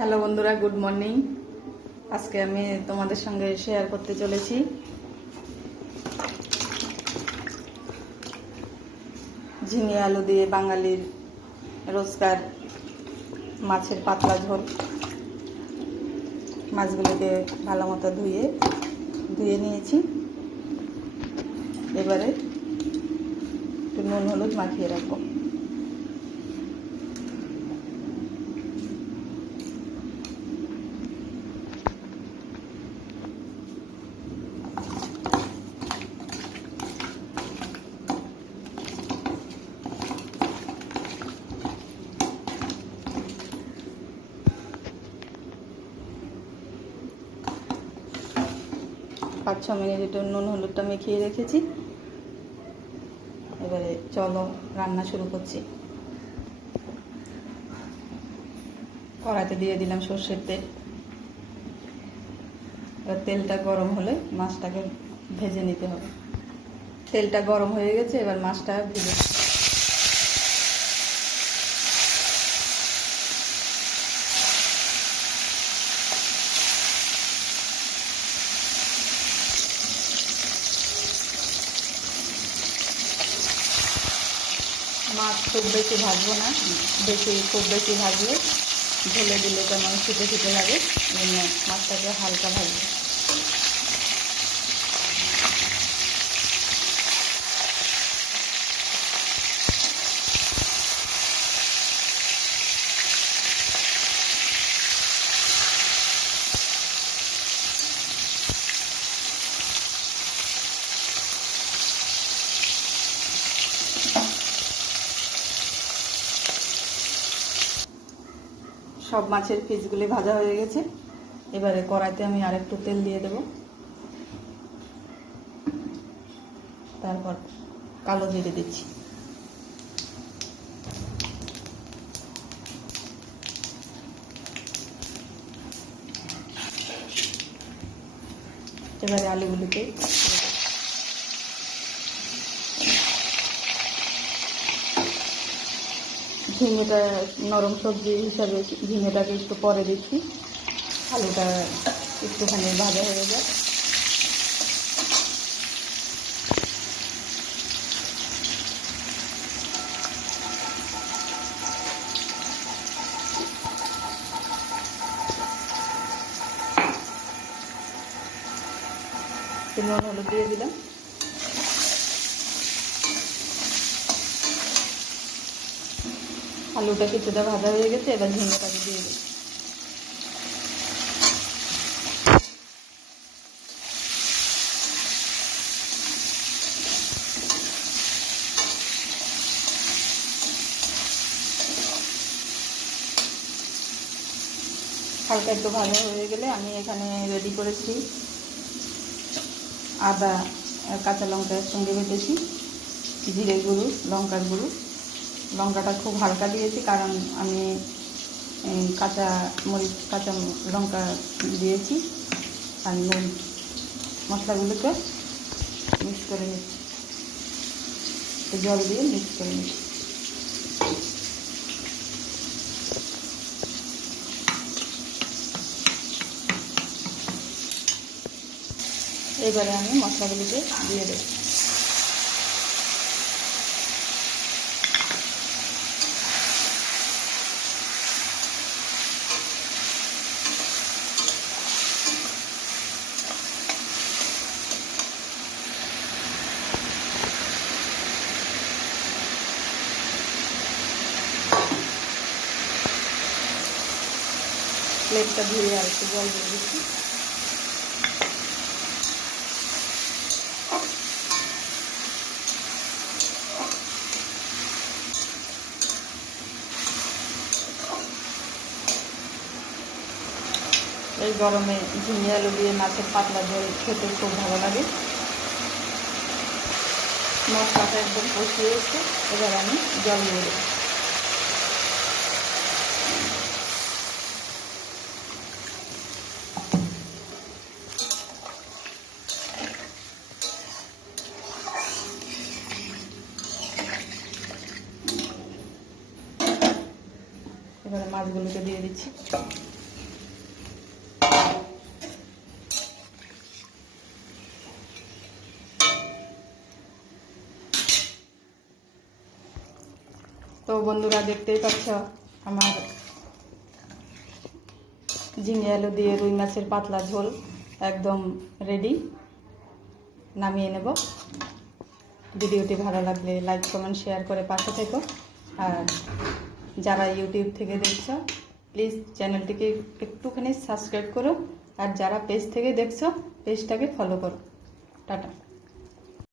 Hello বন্ধুরা, good morning. আজকে আমি তোমাদের সঙ্গে শেয়ার করতে চলেছি। ঝিঙে আলু দিয়ে বাঙালির রোজকার মাছের পাতলা ঝোল। মাছগুলোকে ভালো মতো ধুয়ে ধুয়ে নিয়েছি। এবারে একটু নুন, হলুদ মাখিয়ে রাখব। পাঁচ ছ মিনিট একটু নুন, হলুদটা মেখিয়ে রেখেছি। এবারে চলো রান্না শুরু করছি। কড়াতে দিয়ে দিলাম সর্ষের তেল। এবার তেলটা গরম হলে মাছটাকে ভেজে নিতে হবে। তেলটা গরম হয়ে গেছে, এবার মাছটা ভেজে মাছ খুব বেশি ভাজবো না, বেশি, খুব বেশি ভাজলে ঢেলে দিলে কেমন ছুটে ছুটে লাগে জন্য মাছটাকে হালকা ভাজবো। সব মাছের পিসগুলি ভাজা হয়ে গেছে। এবারে কড়াইতে আমি আরেকটু তেল দিয়ে দেব। তারপর কালো জিরে দিচ্ছি। এবারে আলুগুলিকে ঝিঙেটা, নরম সবজি হিসাবে ঝিঙেটাকে একটু পরে দিচ্ছি। আলুটা একটুখানি ভাজা হয়ে যায় হলুদ দিয়ে দিলাম। আলুটা কিছুটা ভাজা হয়ে গেছে, এবার ঝিঙেটাকে দিয়ে দিই। হালকা একটু ভালো হয়ে গেলে আমি এখানে রেডি করেছি আদা, কাঁচা লঙ্কার সঙ্গে বেটেছি, জিরে গুঁড়ো, লঙ্কার গুঁড়ো। লঙ্কাটা খুব হালকা দিয়েছি, কারণ আমি কাঁচা মরিচ, কাঁচা লঙ্কা দিয়েছি। আর নুন মশলাগুলোকে মিক্স করে নিচ্ছি। জল দিয়ে মিক্স করে নিচ্ছি। এবারে আমি মশলাগুলিকে দিয়ে দেবো। প্লেটটা ধুয়ে আর একটু জল দিয়ে দিচ্ছি। এই গরমে ঝিঙে আলু দিয়ে মাছের পাতলা ঝোল খেতে খুব ভালো লাগে। মশলাটা একদম কষিয়ে এসছে এবার আমি জল দিয়ে দেবো এবারে মাছগুলোকে দিয়ে দিচ্ছি। তো বন্ধুরা, দেখতেই পাচ্ছ আমার ঝিঙে আলু দিয়ে রুই মাছের পাতলা ঝোল একদম রেডি নামিয়ে নেব। ভিডিওটি ভালো লাগলে লাইক কমেন্ট শেয়ার করে পাশে থেকো। আর যারা ইউটিউব থেকে দেখছ প্লিজ চ্যানেলটিকে একটুখানি সাবস্ক্রাইব করো। আর যারা পেজ থেকে দেখছ পেজটাকে ফলো করো। টাটা।